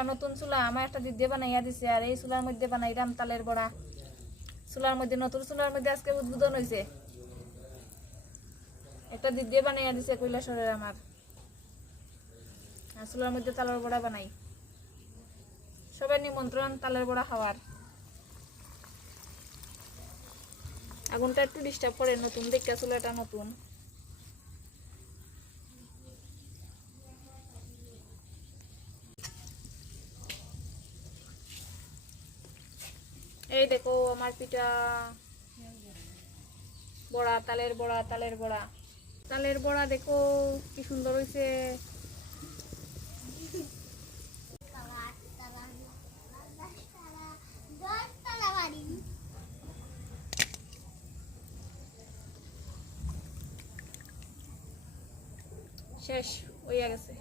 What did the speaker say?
চুলা নতুন চুলা আমার একটা দিদি বানাইয়া দিছে আর এই চুলার মধ্যে বানাইলাম তালের বড়া চুলার মধ্যে নতুন চুলার মধ্যে আজকে উদ্বোধন হয়েছে একটা দিদি বানাইয়া দিছে কৈলাসরের আমার আর চুলার মধ্যে তালের বড়া বানাই সবাই নিমন্ত্রণ তালের বড়া খাওয়ার আগুনটা একটু ডিস্টার্ব করে নতুন দেখা চুলাটা নতুন এই দেখো আমার পিঠা বড়া তালের বড়া তালের বড়া দেখো কি সুন্দর হয়েছে শেষ হইয়া গেছে